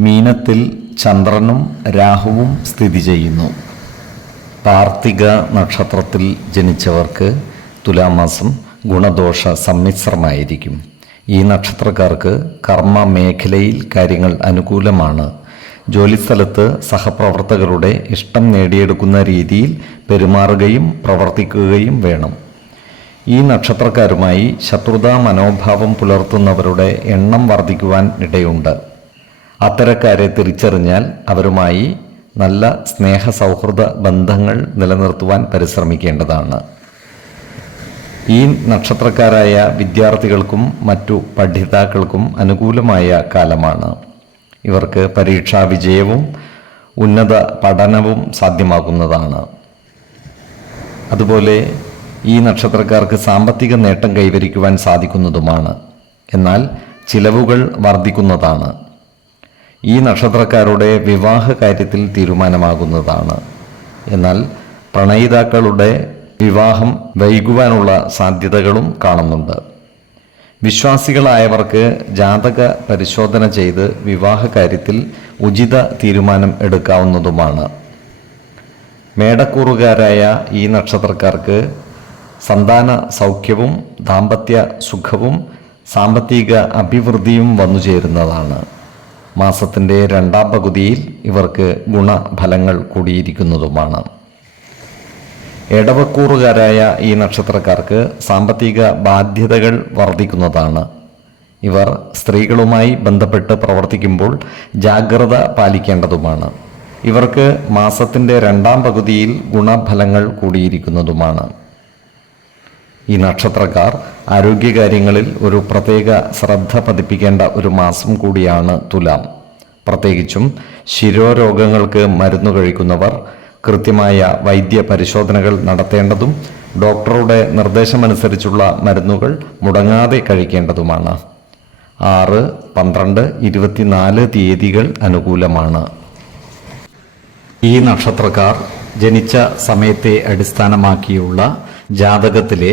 മീനത്തിൽ ചന്ദ്രനും രാഹുവും സ്ഥിതി ചെയ്യുന്നു. കാർത്തിക നക്ഷത്രത്തിൽ ജനിച്ചവർക്ക് തുലാമാസം ഗുണദോഷ സമ്മിശ്രമായിരിക്കും. ഈ നക്ഷത്രക്കാർക്ക് കർമ്മ മേഖലയിൽ കാര്യങ്ങൾ അനുകൂലമാണ്. ജോലിസ്ഥലത്ത് സഹപ്രവർത്തകരുടെ ഇഷ്ടം നേടിയെടുക്കുന്ന രീതിയിൽ പെരുമാറുകയും പ്രവർത്തിക്കുകയും വേണം. ഈ നക്ഷത്രക്കാരുമായി ശത്രുതാ മനോഭാവം പുലർത്തുന്നവരുടെ എണ്ണം വർദ്ധിക്കുവാൻ ഇടയുണ്ട്. അത്തരക്കാരെ തിരിച്ചറിഞ്ഞാൽ അവരുമായി നല്ല സ്നേഹ സൗഹൃദ ബന്ധങ്ങൾ നിലനിർത്തുവാൻ പരിശ്രമിക്കേണ്ടതാണ്. ഈ നക്ഷത്രക്കാരായ വിദ്യാർത്ഥികൾക്കും മറ്റു പഠിതാക്കൾക്കും അനുകൂലമായ കാലമാണ്. ഇവർക്ക് പരീക്ഷാ വിജയവും ഉന്നത പഠനവും സാധ്യമാകുന്നതാണ്. അതുപോലെ ഈ നക്ഷത്രക്കാർക്ക് സാമ്പത്തിക നേട്ടം കൈവരിക്കുവാൻ സാധിക്കുന്നതുമാണ്. എന്നാൽ ചിലവുകൾ വർദ്ധിക്കുന്നതാണ്. ഈ നക്ഷത്രക്കാരുടെ വിവാഹ കാര്യത്തിൽ തീരുമാനമാകുന്നതാണ്. എന്നാൽ പ്രണയിതാക്കളുടെ വിവാഹം വൈകുവാനുള്ള സാധ്യതകളും കാണുന്നുണ്ട്. വിശ്വാസികളായവർക്ക് ജാതക പരിശോധന ചെയ്ത് വിവാഹ കാര്യത്തിൽ ഉചിത തീരുമാനം എടുക്കാവുന്നതുമാണ്. മേടക്കൂറുകാരായ ഈ നക്ഷത്രക്കാർക്ക് സന്താന സൗഖ്യവും ദാമ്പത്യ സുഖവും സാമ്പത്തിക അഭിവൃദ്ധിയും വന്നു ചേരുന്നതാണ് മാസത്തിന്റെ രണ്ടാം പകുതിയിൽ ഇവർക്ക് ഗുണഫലങ്ങൾ കൂടിയിരിക്കുന്നതുമാണ്. എടവക്കൂറുകാരായ ഈ നക്ഷത്രക്കാർക്ക് സാമ്പത്തിക ബാധ്യതകൾ വർദ്ധിക്കുന്നതാണ്. ഇവർ സ്ത്രീകളുമായി ബന്ധപ്പെട്ട് പ്രവർത്തിക്കുമ്പോൾ ജാഗ്രത പാലിക്കേണ്ടതുമാണ്. ഇവർക്ക് മാസത്തിന്റെ രണ്ടാം പകുതിയിൽ ഗുണഫലങ്ങൾ കൂടിയിരിക്കുന്നതുമാണ്. ഈ നക്ഷത്രക്കാർ ആരോഗ്യകാര്യങ്ങളിൽ ഒരു പ്രത്യേക ശ്രദ്ധ പതിപ്പിക്കേണ്ട ഒരു മാസം കൂടിയാണ് തുലാം. പ്രത്യേകിച്ചും ശിരോരോഗങ്ങൾക്ക് മരുന്ന് കഴിക്കുന്നവർ കൃത്യമായ വൈദ്യ പരിശോധനകൾ നടത്തേണ്ടതും ഡോക്ടറുടെ നിർദ്ദേശമനുസരിച്ചുള്ള മരുന്നുകൾ മുടങ്ങാതെ കഴിക്കേണ്ടതുമാണ്. ആറ് പന്ത്രണ്ട് ഇരുപത്തിനാല് തീയതികൾ അനുകൂലമാണ്. ഈ നക്ഷത്രക്കാർ ജനിച്ച സമയത്തെ അടിസ്ഥാനമാക്കിയുള്ള ജാതകത്തിലെ